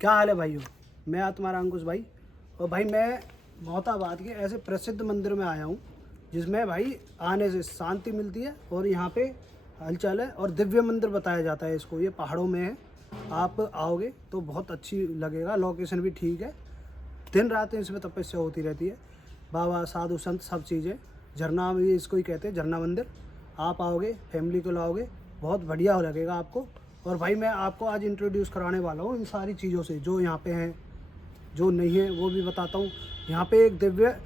क्या हाल है भाइयों। मैं तुम्हारा अंकुश भाई। और भाई मैं मोहताबाद के ऐसे प्रसिद्ध मंदिर में आया हूँ जिसमें भाई आने से शांति मिलती है और यहाँ पे हलचल है और दिव्य मंदिर बताया जाता है इसको। ये पहाड़ों में है, आप आओगे तो बहुत अच्छी लगेगा। लोकेशन भी ठीक है, दिन रात इसमें तपस्या होती रहती है। बाबा साधु संत सब चीज़ें, झरना भी इसको ही कहते हैं, झरना मंदिर। आप आओगे, फैमिली को लाओगे, बहुत बढ़िया लगेगा आपको। और भाई मैं आपको आज इंट्रोड्यूस कराने वाला हूँ इन सारी चीज़ों से जो यहाँ पे हैं, जो नहीं है वो भी बताता हूँ। यहाँ पे एक दिव्य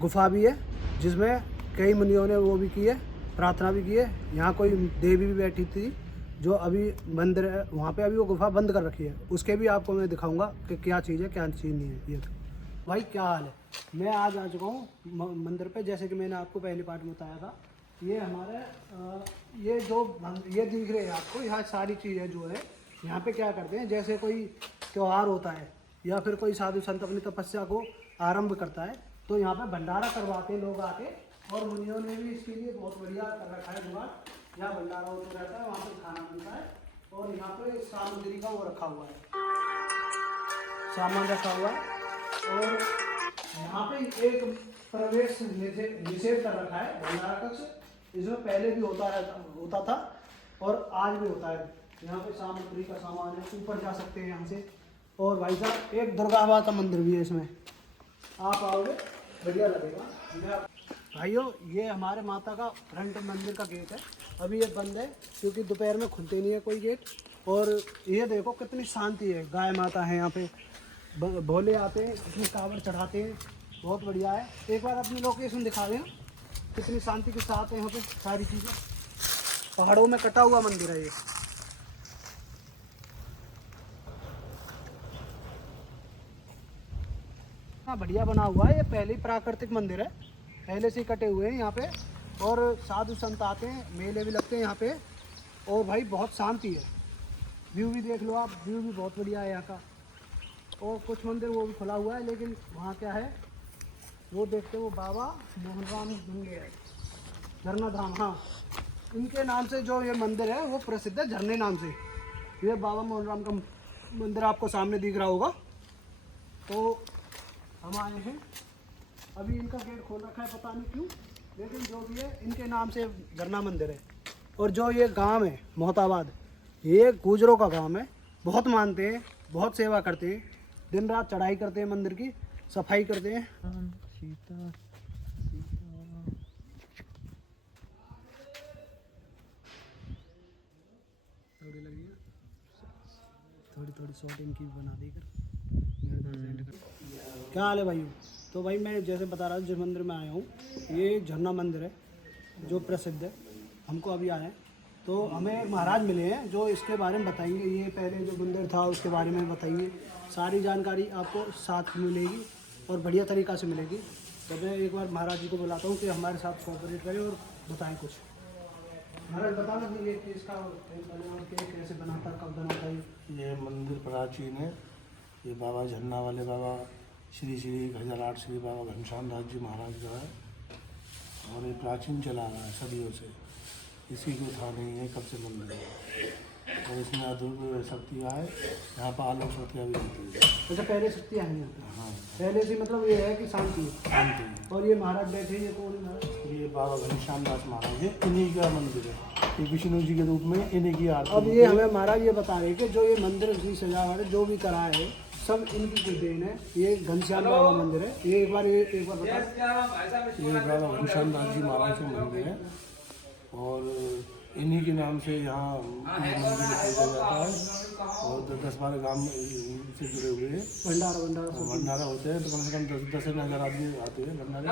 गुफा भी है जिसमें कई मुनियों ने वो भी की है, प्रार्थना भी की है। यहाँ कोई देवी भी बैठी थी जो अभी मंदिर है वहाँ पे, अभी वो गुफा बंद कर रखी है। उसके भी आपको मैं दिखाऊंगा कि क्या चीज़ है क्या चीज़ नहीं है। ये तो भाई क्या हाल है। मैं आज आ चुका हूँ मंदिर पे, जैसे कि मैंने आपको पहले पार्ट में बताया था। ये हमारे ये जो ये दिख रहे हैं आपको, यहाँ सारी चीज़ें जो है यहाँ पे क्या करते हैं, जैसे कोई त्यौहार होता है या फिर कोई साधु संत अपनी तपस्या को आरंभ करता है तो यहाँ पे भंडारा करवाते हैं लोग आके। और मुनियों ने भी इसके लिए बहुत बढ़िया कर रखा है जुगाड़। यहाँ भंडारा होता रहता है, वहाँ पे खाना मिलता है और यहाँ पे सामग्री का वो रखा हुआ है, सामान रखा हुआ है। और यहाँ पे एक प्रवेश निषेध कर रखा है भंडारा कक्ष। इसमें पहले भी होता था और आज भी होता है। यहाँ पे सामग्री का सामान है, ऊपर जा सकते हैं यहाँ से। और भाई साहब एक दुर्गा माँ का मंदिर भी है इसमें, आप आओगे बढ़िया लगेगा। भाइयों ये हमारे माता का फ्रंट मंदिर का गेट है, अभी ये बंद है क्योंकि दोपहर में खुलते नहीं है कोई गेट। और ये देखो कितनी शांति है, गाय माता है यहाँ पे, भोले आते हैं इसमें कावड़ चढ़ाते हैं, बहुत बढ़िया है। एक बार अपनी लोकेशन दिखा दें, कितनी शांति के साथ है यहाँ पे सारी चीज़ें। पहाड़ों में कटा हुआ मंदिर है ये। हाँ बढ़िया बना हुआ है, ये पहले ही प्राकृतिक मंदिर है, पहले से ही कटे हुए हैं यहाँ पे। और साधु संत आते हैं, मेले भी लगते हैं यहाँ पे। और भाई बहुत शांति है, व्यू भी देख लो आप, व्यू भी बहुत बढ़िया है यहाँ का। और कुछ मंदिर वो भी खुला हुआ है, लेकिन वहाँ क्या है वो देखते वो बाबा मोहन राम गंगे है, झरना धाम। हाँ इनके नाम से जो ये मंदिर है वो प्रसिद्ध है, झरने नाम से। ये बाबा मोहन राम का मंदिर आपको सामने दिख रहा होगा। तो हम आए हैं, अभी इनका गेट खोल रखा है पता नहीं क्यों, लेकिन जो भी है इनके नाम से झरना मंदिर है। और जो ये गांव है मोहताबाद, ये गुजरों का गांव है, बहुत मानते हैं, बहुत सेवा करते हैं, दिन रात चढ़ाई करते हैं, मंदिर की सफाई करते हैं। सीता थोड़ी लगी है, थोड़ी शॉर्ट इनकी बना देकर। क्या हाल है भाई। तो भाई मैं जैसे बता रहा हूँ जिस मंदिर में आया हूँ, ये झरना मंदिर है जो प्रसिद्ध है। हमको अभी आए हैं तो हमें एक महाराज मिले हैं जो इसके बारे में बताएंगे, ये पहले जो मंदिर था उसके बारे में बताएंगे। सारी जानकारी आपको साथ मिलेगी और बढ़िया तरीक़ा से मिलेगी। तो मैं एक बार महाराज जी को बुलाता हूँ कि हमारे साथ कोऑपरेट करें और बताएँ कुछ। महाराज बताना कि ये इसका कैसे बना था, कब बना था। ये मंदिर प्राचीन है। ये बाबा झरना वाले बाबा श्री 1008 श्री बाबा घनश्याम दास जी महाराज का है और ये प्राचीन चला आ रहा है सदियों से। इसी को था नहीं है कब से मंदिर है। और इसमें अद्भुत शक्तियाँ है, यहाँ पर आलोक शक्तियाँ भी होती है। अच्छा पहले शक्तियाँ हैं यहाँ पे। हाँ पहले से मतलब ये है कि शांति है। शांति है। और ये महाराज बैठे, ये कौन है महाराज? ये बाबा घनश्याम दास महाराज है, इन्हीं का मंदिर है। ये विष्णु जी के रूप में इन्हीं की आरती। अब ये हमें महाराज ये बता रहे हैं कि जो ये मंदिर की सजावट जो भी करा है सब इनकी कुछ देन है। ये घनश्याम बाबा मंदिर है, ये एक बार बता। ये बाबा घनश्याम दास जी महाराज का मंदिर है और इन्हीं के नाम से यहाँ मंदिर पूजा जाता है। और 10-12 गाँव से जुड़े हुए हैं। भंडारा होते हैं तो कम से कम 10,000 आदमी आते हैं भंडारे।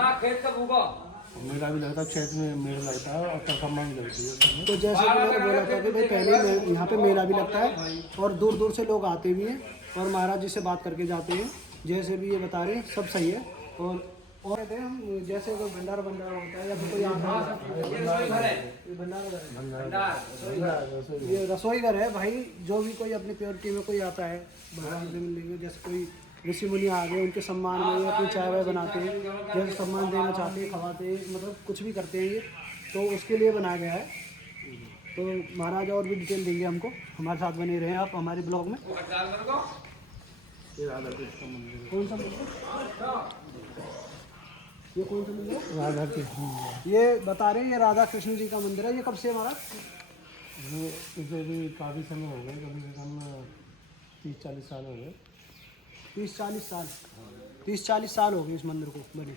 मेला भी लगता है, चैत में मेला लगता है और तरकम्मा भी लगती है। तो जैसे कि मैंने बोला था कि भाई पहले यहाँ पे मेला भी लगता है और दूर दूर से लोग आते भी हैं और महाराज जी से बात करके जाते हैं। जैसे भी ये बता रहे हैं सब सही है। और कहते हैं हम जैसे कोई भंडारा होता है या फिर कोई भंडारा, ये रसोई घर है भाई। जो भी कोई अपनी प्योरिटी में कोई आता है भगवान से मिलने के, जैसे कोई ऋषि मुनि आ गए उनके सम्मान में ये अपनी चाय वाय बनाते हैं, जैसे सम्मान देना चाहते हैं, खवाते हैं, मतलब कुछ भी करते हैं ये, तो उसके लिए बनाया गया है। तो महाराज और भी डिटेल देंगे हमको, हमारे साथ बने रहे आप हमारे ब्लॉग में। ये राधा कृष्ण का मंदिर है। कौन सा मंदिर? ये कौन सा मंदिर है? राधा कृष्ण मंदिर। ये बता रहे हैं ये राधा कृष्ण जी का मंदिर है। ये कब से है महाराज? ये इसे भी काफ़ी समय हो गए, कम से कम 30-40 साल हो गए। 30-40 साल 30-40 साल हो गए इस मंदिर को बने,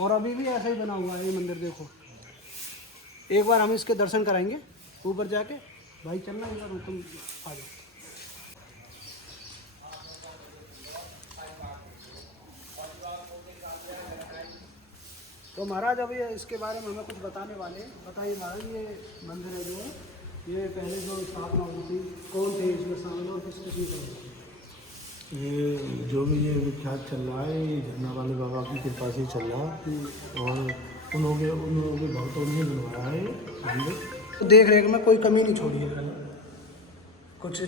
और अभी भी ऐसा ही बना हुआ है ये मंदिर। देखो एक बार हम इसके दर्शन कराएंगे ऊपर जाके। भाई चलना एक बार ऊपर आ जाओ। तो महाराज अभी इसके बारे में हमें कुछ बताने वाले हैं। बताइए महाराज, ये मंदिर है जो है, ये पहले जो स्थापना हुई थी, कौन थे इसमें शामिल और किस किस्म का हुई थी? ये जो भी ये विख्यात चल रहा है, ये झरना वाले बाबा की कृपा से चल रहा है, और उन लोगों के भक्तों ने बनवाया है ये मंदिर। देख रेख में कोई कमी नहीं छोड़ी है, कुछ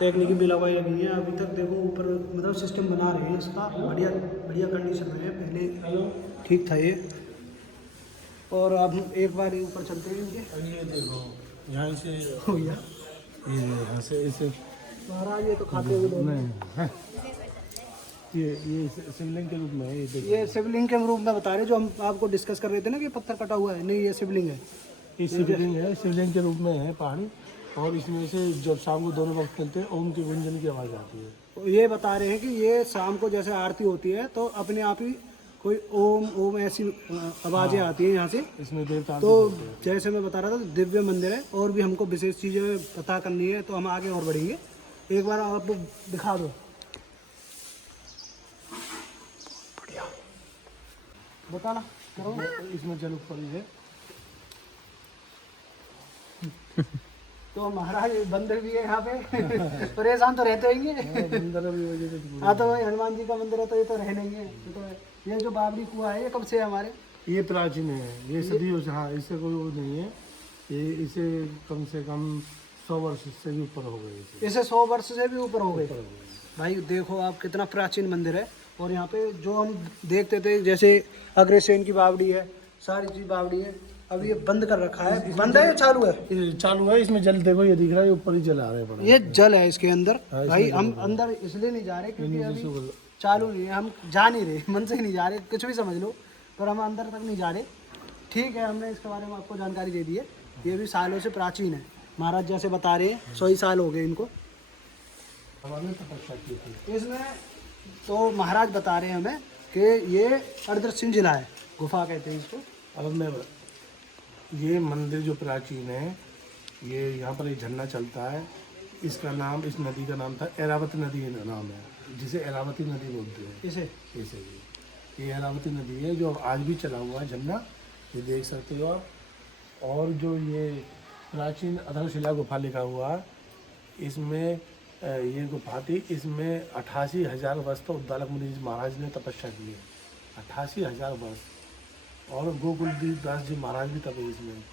टेक्निकी भी लगाई लगी है अभी तक। देखो ऊपर मतलब सिस्टम बना रहे हैं इसका, बढ़िया बढ़िया कंडीशन में है। पहले ठीक था ये, और अब हम एक बार ऊपर चलते हैं इनके। और ये देखो यहाँ से, हो गया ये यहाँ से इसे महाराज, ये तो खाते हुए लोग। नहीं, हाँ। ये शिवलिंग के रूप में है, ये देखो। ये शिवलिंग के रूप में बता रहे, जो हम आपको डिस्कस कर रहे थे ना कि पत्थर कटा हुआ है। नहीं, ये शिवलिंग है। ये शिवलिंग है, शिवलिंग के रूप में है पहाड़ी, और इसमें से जब शाम को दोनों वक्त चलते हैं ओम के गुंजन की आवाज़ आती है। तो ये बता रहे हैं कि ये शाम को जैसे आरती होती है तो अपने आप ही कोई ओम ओम ऐसी आवाज़ें आती हैं यहाँ से। इसमें देवता तो जैसे मैं बता रहा था, दिव्य मंदिर है, और भी हमको विशेष चीज़ें पता करनी है, तो हम आगे और बढ़ेंगे। एक बार आप दिखा दो। बढ़िया, बताना करो। इसमें जल ऊपर ही है। तो महाराज बंदर भी है यहाँ पे परेशान तो रहते होंगे। बंदर भी वजह से हाँ, तो भाई हनुमान जी का मंदिर है तो ये तो रहने ही है। तो ये जो बावड़ी कुआं है, ये कब से है हमारे? ये प्राचीन है, ये सदियों से, हाँ, इससे कोई वो नहीं है। ये इसे कम से कम 100 वर्ष से भी ऊपर हो गए। इसे 100 वर्ष से भी ऊपर हो गए। भाई देखो आप, कितना प्राचीन मंदिर है। और यहाँ पे जो हम देखते थे, जैसे अग्रसेन की बावड़ी है, सारी चीज बावड़ी है। अब ये बंद कर रखा है, बंद है या चालू है? ये चालू है, इसमें जल देखो, ये दिख रहा है, ये ऊपर ही जल आ रहे हैं। ये जल है इसके अंदर। भाई हम अंदर इसलिए नहीं जा रहे क्योंकि अभी चालू नहीं है, हम जा नहीं रहे, मन से ही नहीं जा रहे, कुछ भी समझ लो, पर हम अंदर तक नहीं जा रहे। ठीक है, हमने इसके बारे में आपको जानकारी दे दी है। ये भी सालों से प्राचीन है। महाराज जैसे बता रहे हैं 100 ही साल हो गए इनको। इसमें तो महाराज बता रहे हैं हमें कि ये अर्धसिंह जिला है, गुफा कहते हैं इसको। अब मैं, ये मंदिर जो प्राचीन है, ये यहाँ पर एक झरना चलता है। इसका नाम, इस नदी का नाम था एरावती नदी नाम है, जिसे एरावती नदी बोलते हैं। इसे ये एरावती नदी है, जो आज भी चला हुआ है झरना, ये देख सकते हो आप। और जो ये प्राचीन अधरशिला गुफा लिखा हुआ है, इसमें ये गुफा थी, इसमें 88,000 वर्ष तो उद्दालक मुनि महाराज ने तपस्या की है। 88,000 वर्ष। और गोकुलदीप दास जी महाराज भी तपे इसमें,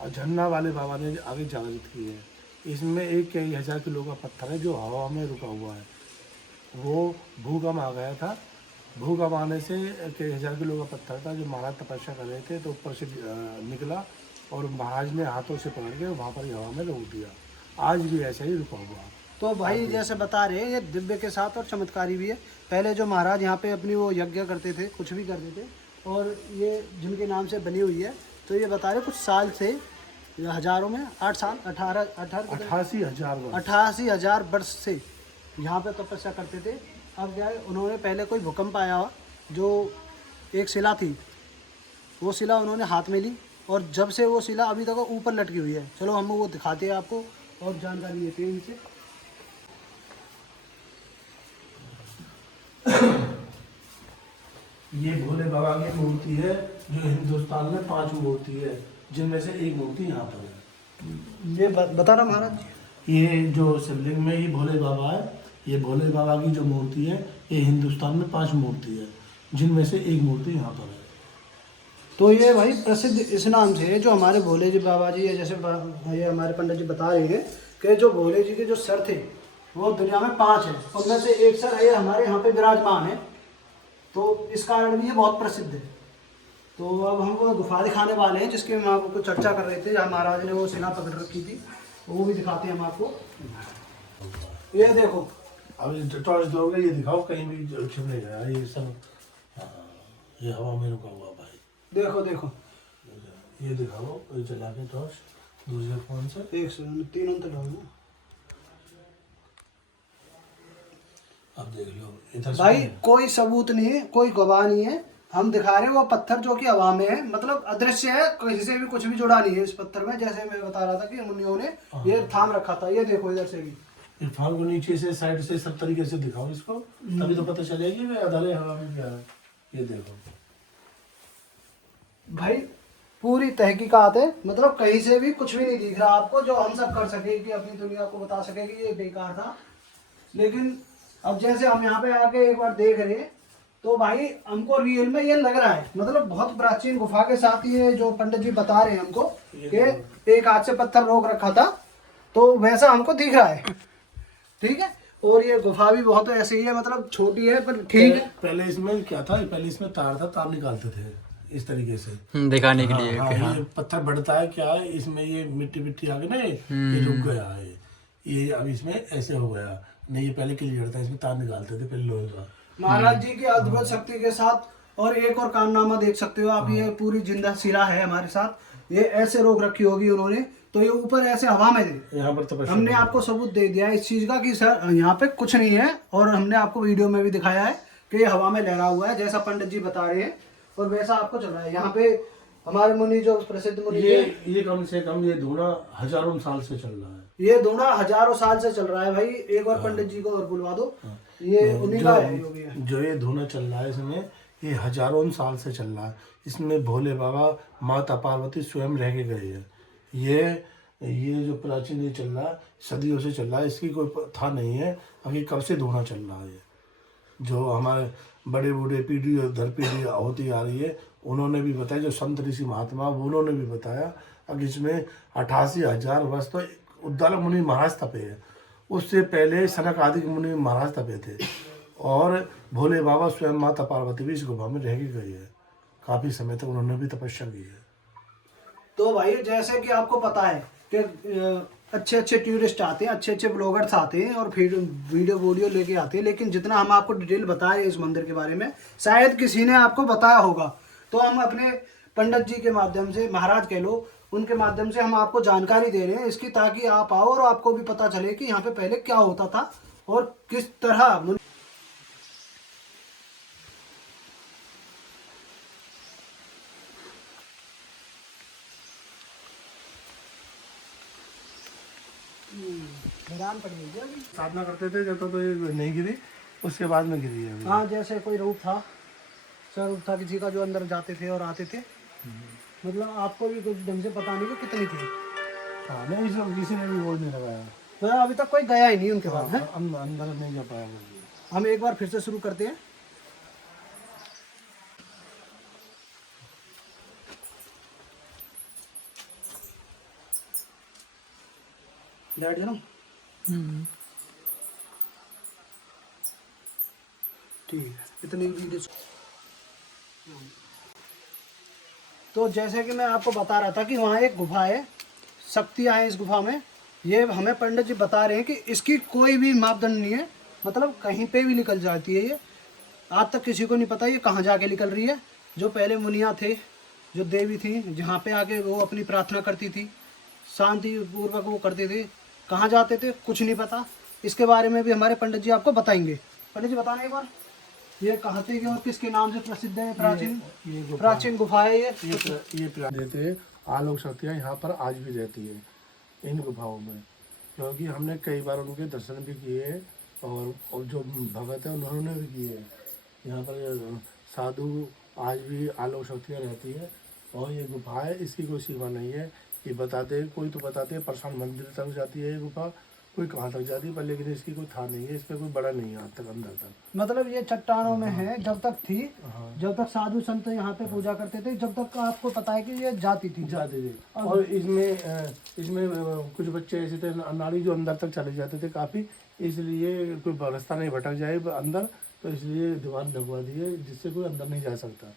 और झरना वाले बाबा ने आगे जागृत की है। इसमें एक कई हज़ार किलो का पत्थर है जो हवा में रुका हुआ है। वो भूकंप आ गया था, भूकंप आने से कई हज़ार किलो का पत्थर था जो महाराज तपस्या कर रहे थे, तो ऊपर से निकला और महाराज ने हाथों से पकड़ के वहाँ पर हवा में रोक दिया। आज भी ऐसे ही रुका हुआ है। तो भाई जैसे बता रहे हैं, ये दिव्य के साथ और चमत्कारी भी है। पहले जो महाराज यहाँ पे अपनी वो यज्ञ करते थे, कुछ भी करते थे, और ये जिनके नाम से बनी हुई है, तो ये बता रहे कुछ साल से, हजारों में 8 साल 88,000 वर्ष से यहाँ पे तपस्या करते थे। अब क्या है, उन्होंने पहले कोई भूकंप आया हो, जो एक शिला थी, वो शिला उन्होंने हाथ में ली, और जब से वो शिला अभी तक ऊपर लटकी हुई है। चलो हम वो दिखाते हैं आपको और जानकारी देते हैं इनसे। ये भोले बाबा की मूर्ति है, जो हिंदुस्तान में 5 मूर्ति है, जिनमें से एक मूर्ति यहाँ पर है। ये बता रहा महाराज, ये जो शिवलिंग में ये भोले बाबा है, ये भोले बाबा की जो मूर्ति है, ये हिंदुस्तान में 5 मूर्ति है, जिनमें से एक मूर्ति यहाँ पर है। तो ये भाई प्रसिद्ध इस नाम से है, जो हमारे भोले जी बाबा जी है, जैसे ये हमारे पंडित जी बता रहे हैं कि जो भोले जी के जो सर थे वो दुनिया में 5 है, उनमें से एक सर है हमारे यहाँ पे विराजमान है। तो इस कारण भी ये बहुत प्रसिद्ध है। तो अब हम वो गुफा दिखाने वाले हैं, जिसके हम आपको चर्चा कर रहे थे, जहाँ महाराज ने वो शिला पकड़ रखी थी, वो भी दिखाते हैं हम आपको। ये देखो, अब टॉर्च दोगे ये दिखाओ कहीं भी छिप नहीं गया ये सब। हाँ, ये हवा में रुका हुआ भाई। देखो देखो ये दिखाओ ये चला के टॉर्च दूसरे फोन से। एक सेकंड, तीनों तो डालूंगा अब देख लो इधर भाई, कोई सबूत नहीं है, कोई गवाह नहीं है, हम दिखा रहे हैं वो पत्थर जो कि हवा में है, मतलब अदृश्य है, किसी से भी कुछ भी जुड़ा नहीं है इस पत्थर में। जैसे मैं बता रहा था कि मुनियों ने ये थाम रखा था, ये देखो इधर से भी इरफान को नीचे से साइड से सब तरीके से दिखाओ इसको, तभी तो पता चलेगी वे अधरे हवा में क्या है। ये देखो भाई पूरी तहकीकात है, मतलब कहीं से भी कुछ भी नहीं दिख रहा आपको जो हम सब कर सके कि अपनी दुनिया को बता सके कि ये बेकार था। लेकिन अब जैसे हम यहाँ पे आके एक बार देख रहे हैं तो भाई हमको रियल में ये लग रहा है, मतलब बहुत प्राचीन गुफा के साथ ये जो पंडित जी बता रहे हैं हमको कि एक हाथ से पत्थर रोक रखा था, तो वैसा हमको दिख रहा है। ठीक है, और ये गुफा भी बहुत ऐसी ही है, मतलब छोटी है पर ठीक है। पहले इसमें क्या था, पहले इसमें तार था, तार निकालते थे इस तरीके से दिखाने के लिए। हाँ, ये पत्थर बढ़ता है क्या है इसमें, ये मिट्टी मिट्टी आ गई ना ये रुक गया है, ये अब इसमें ऐसे हो गया नहीं, ये पहले क्लियर था, इसमें तार निकालते थे पहले लोहे का। महाराज जी की अद्भुत शक्ति के साथ और एक और कारनामा देख सकते हो आप, ये पूरी जिंदा सिरा है हमारे साथ, ये ऐसे रोक रखी होगी उन्होंने, तो ये ऊपर ऐसे हवा में थे। यहाँ पर तपस्या हमने आपको सबूत दे दिया है इस चीज का कि सर यहाँ पे कुछ नहीं है, और हमने आपको वीडियो में भी दिखाया है कि ये हवा में लहरा हुआ है जैसा पंडित जी बता रहे हैं, और वैसा आपको चल रहा है। यहाँ पे हमारे मुनि जो प्रसिद्ध मुनि ये कम से कम ये धूना हजारों साल से चल रहा है, ये धूना हजारों साल से चल रहा है भाई। एक बार पंडित जी को और बुलवा दो, ये उन्हीं का है जो भी है। जो ये धूना चल रहा है इसमें, ये हजारों साल से चल रहा है, इसमें भोले बाबा माता पार्वती स्वयं रह के गए हैं। ये जो प्राचीन ये चल रहा है सदियों से चल रहा है, इसकी कोई था नहीं है अभी कब से धूना चल रहा है। जो हमारे बड़े बूढ़े पीढ़ी दर पीढ़ी होती आ रही है, उन्होंने भी बताया, जो संत ऋषि महात्मा उन्होंने भी बताया। अब इसमें 88,000 वर्ष तो उद्दालक मुनि महाराज तपे हैं, उससे पहले सनक आदि मुनि महाराज तपे थे, और भोले बाबा स्वयं माता पार्वती भी इस गुफा में रह के गई है, काफ़ी समय तक उन्होंने भी तपस्या की है। तो भाई जैसे कि आपको पता है कि अच्छे अच्छे टूरिस्ट आते हैं, अच्छे अच्छे ब्लॉगर्स आते हैं और फिर वीडियो लेके आते हैं, लेकिन जितना हम आपको डिटेल बता रहे हैं इस मंदिर के बारे में शायद किसी ने आपको बताया होगा, तो हम अपने पंडित जी के माध्यम से, महाराज कह लो, उनके माध्यम से हम आपको जानकारी दे रहे हैं इसकी, ताकि आप आओ और आपको भी पता चले कि यहाँ पे पहले क्या होता था और किस तरह। हैरान पड़ गई अभी। साधना करते थे जब तक तो ये नहीं गिरी, उसके बाद में गिरी है। हाँ, जैसे कोई रूप था, स्वरूप था किसी का जो अंदर जाते थे और आते थे, मतलब आपको भी कुछ ढंग से पता नहीं कि कितनी थी। हाँ नहीं, इसमें किसी ने भी वो नहीं लगाया, तो अभी तक कोई गया ही नहीं उनके पास है। अंदर नहीं जा पाया। हम एक बार फिर से शुरू करते हैं। बैठ जाओ। ठीक है, इतनी वीडियो। तो जैसे कि मैं आपको बता रहा था कि वहाँ एक गुफा है, शक्तियाँ हैं इस गुफा में, ये हमें पंडित जी बता रहे हैं कि इसकी कोई भी मापदंड नहीं है, मतलब कहीं पे भी निकल जाती है ये। आज तक किसी को नहीं पता ये कहाँ जाके निकल रही है। जो पहले मुनिया थे, जो देवी थी, जहाँ पे आके वो अपनी प्रार्थना करती थी, शांति पूर्वक वो करते थे, कहाँ जाते थे कुछ नहीं पता। इसके बारे में भी हमारे पंडित जी आपको बताएंगे। पंडित जी बताना एक बार, ये कहाँ थे और किसके नाम से प्रसिद्ध है? प्राचीन गुफा है ये देते आलोक शक्तियाँ यहाँ पर आज भी रहती है इन गुफाओं में, क्योंकि हमने कई बार उनके दर्शन भी किए हैं, और जो भगत है उन्होंने भी किए हैं। यहाँ पर साधु आज भी आलोक शक्तियाँ रहती है, और ये गुफा है, इसकी कोई सीमा नहीं है। ये बताते हैं, कोई तो बताते हैं परसान मंदिर तक जाती है ये गुफा, कोई कहाँ तक जाती है, पर लेकिन इसकी कोई था नहीं है, इस पर कोई बड़ा नहीं है आज तक अंदर तक। मतलब ये चट्टानों में है, जब तक थी, जब तक साधु संत यहाँ पे पूजा करते थे, जब तक आपको पता है कि ये जाती थी। और इसमें कुछ बच्चे ऐसे थे नाड़ी जो अंदर तक चले जाते थे काफ़ी, इसलिए कोई रास्ता नहीं भटक जाए अंदर, तो इसलिए दीवार लगवा दी है जिससे कोई अंदर नहीं जा सकता।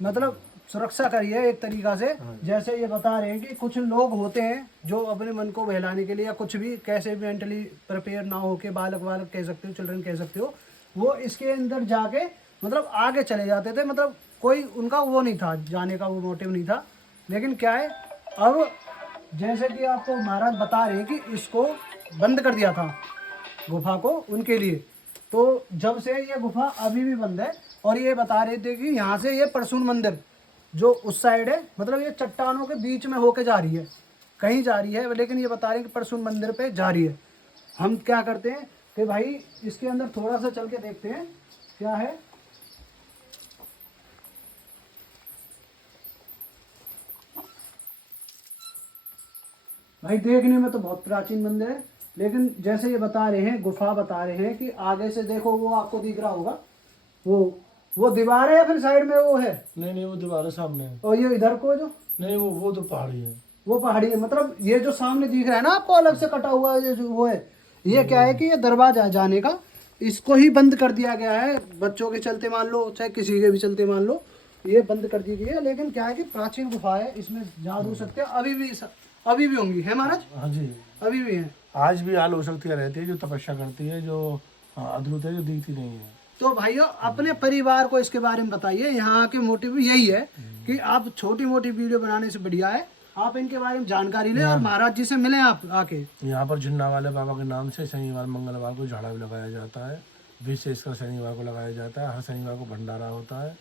मतलब सुरक्षा करी है एक तरीका से। जैसे ये बता रहे हैं कि कुछ लोग होते हैं जो अपने मन को बहलाने के लिए या कुछ भी कैसे भी मेंटली प्रिपेयर ना हो के बालक कह सकते हो, चिल्ड्रन कह सकते हो, वो इसके अंदर जाके मतलब आगे चले जाते थे। मतलब कोई उनका वो नहीं था, जाने का वो मोटिव नहीं था। लेकिन क्या है, अब जैसे कि आपको महाराज बता रहे हैं कि इसको बंद कर दिया था गुफा को उनके लिए, तो जब से ये गुफा अभी भी बंद है। और ये बता रहे थे कि यहाँ से ये परशुन मंदिर जो उस साइड है, मतलब ये चट्टानों के बीच में होके जा रही है, कहीं जा रही है, लेकिन ये बता रहे हैं कि परशुन मंदिर पे जा रही है। हम क्या करते हैं कि भाई इसके अंदर थोड़ा सा चल के देखते हैं क्या है। भाई देखने में तो बहुत प्राचीन मंदिर है, लेकिन जैसे ये बता रहे हैं, गुफा बता रहे हैं कि आगे से देखो, वो आपको दिख रहा होगा, वो दीवार है या फिर साइड में वो है? नहीं, वो दीवार है सामने। और ये इधर को जो नहीं, वो तो पहाड़ी है। वो पहाड़ी है। मतलब ये जो सामने दिख रहा है ना आपको अलग से कटा हुआ ये जो वो है, ये क्या है कि ये दरवाजा है जाने का, इसको ही बंद कर दिया गया है। बच्चों के चलते मान लो, चाहे किसी के भी चलते मान लो, ये बंद कर दी गई है। लेकिन क्या है कि प्राचीन गुफा है, इसमें जा हो सकते हैं, अभी भी होंगी, है महाराज? हाँ जी, अभी भी है। आज भी आल हो शक्तियाँ रहती है जो तपस्या करती है, जो अद्भुत है, जो दिखती नहीं है। तो भाइयों अपने परिवार को इसके बारे में बताइए। यहाँ के मोटिव यही है कि आप छोटी मोटी वीडियो बनाने से बढ़िया है आप इनके बारे में जानकारी लें और महाराज जी से मिलें आप आके। यहाँ पर झुन्ना वाले बाबा के नाम से शनिवार मंगलवार को झाड़ा भी लगाया जाता है, विशेषकर शनिवार को लगाया जाता है। हर शनिवार को भंडारा होता है।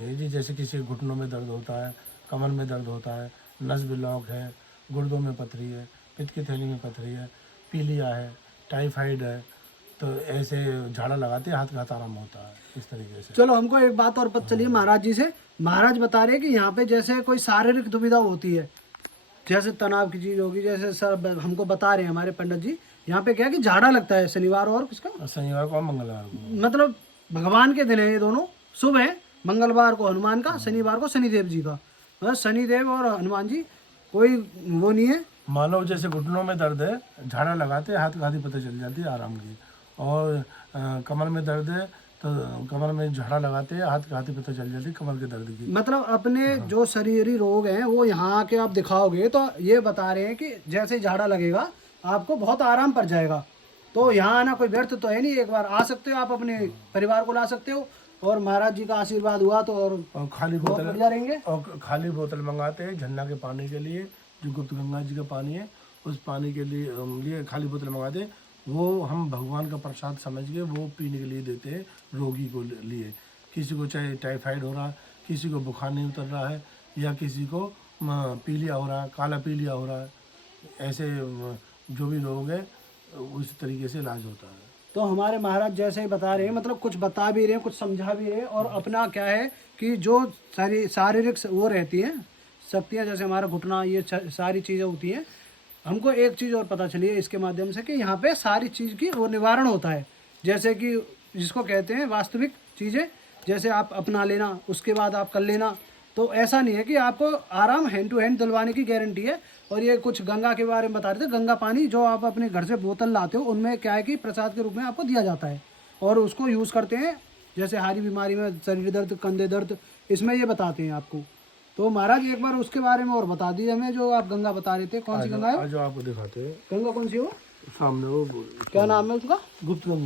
ये जी जैसे किसी के घुटनों में दर्द होता है, कमर में दर्द होता है, नस ब्लॉक है, गुर्दों में पथरी है, पित्त की थैली में पथरी है, पीलिया है, टाइफाइड है, तो ऐसे झाड़ा लगाते हाथ का आराम होता है इस तरीके से। चलो हमको एक बात और पता चली है महाराज जी से। महाराज बता रहे हैं कि यहाँ पे जैसे कोई शारीरिक दुविधा होती है, जैसे तनाव की चीज होगी, जैसे सर हमको बता रहे हैं हमारे पंडित जी, यहाँ पे क्या है कि झाड़ा लगता है शनिवार और किसका, शनिवार को और मंगलवार को। मतलब भगवान के दिन है ये दोनों शुभ है। मंगलवार को हनुमान का, शनिवार को शनिदेव जी का। मतलब शनिदेव और हनुमान जी कोई वो नहीं है। मानो जैसे घुटनों में दर्द है, झाड़ा लगाते हाथ का पता चल जाती है आराम की। और कमर में दर्द है तो कमर में झाड़ा लगाते हैं, हाथ का पता चल जाती है कमर के दर्द की। मतलब अपने जो शरीरी रोग हैं वो यहाँ आके आप दिखाओगे तो ये बता रहे हैं कि जैसे ही झाड़ा लगेगा आपको बहुत आराम पड़ जाएगा। तो यहाँ आना कोई व्यर्थ तो है नहीं, एक बार आ सकते हो आप, अपने परिवार को ला सकते हो और महाराज जी का आशीर्वाद हुआ तो और खाली बहुत बढ़िया रहेंगे। और खाली बोतल मंगाते हैं झरना के पानी के लिए, जो गुप्त गंगा जी का पानी है, उस पानी के लिए खाली बोतल मंगाते हैं। वो हम भगवान का प्रसाद समझ के वो पीने के लिए देते हैं रोगी को लिए। किसी को चाहे टाइफाइड हो रहा है, किसी को बुखार नहीं उतर रहा है, या किसी को पीलिया हो रहा है, काला पीलिया हो रहा है, ऐसे जो भी रोग है उस तरीके से इलाज होता है। तो हमारे महाराज जैसे ही बता रहे हैं, मतलब कुछ बता भी रहे हैं, कुछ समझा भी रहे हैं। और अपना क्या है कि जो शारीरिक वो रहती हैं शक्तियाँ, जैसे हमारा घुटना, ये सारी चीज़ें होती हैं। हमको एक चीज़ और पता चली है इसके माध्यम से कि यहाँ पे सारी चीज़ की वो निवारण होता है। जैसे कि जिसको कहते हैं वास्तविक चीज़ें, जैसे आप अपना लेना उसके बाद आप कर लेना। तो ऐसा नहीं है कि आपको आराम हैंड टू हैंड दिलवाने की गारंटी है। और ये कुछ गंगा के बारे में बता रहे थे, गंगा पानी जो आप अपने घर से बोतल लाते हो उनमें क्या है कि प्रसाद के रूप में आपको दिया जाता है और उसको यूज़ करते हैं। जैसे हारी बीमारी में, शरीर दर्द, कंधे दर्द, इसमें ये बताते हैं आपको। तो महाराज एक बार उसके बारे में और बता दीजिए हमें, जो आप गंगा बता रहे थे, कौन सी गंगा है? जो आपको दिखाते हैं गंगा कौन सी हो सामने, वो क्या नाम है उसका? गुप्त गंगा।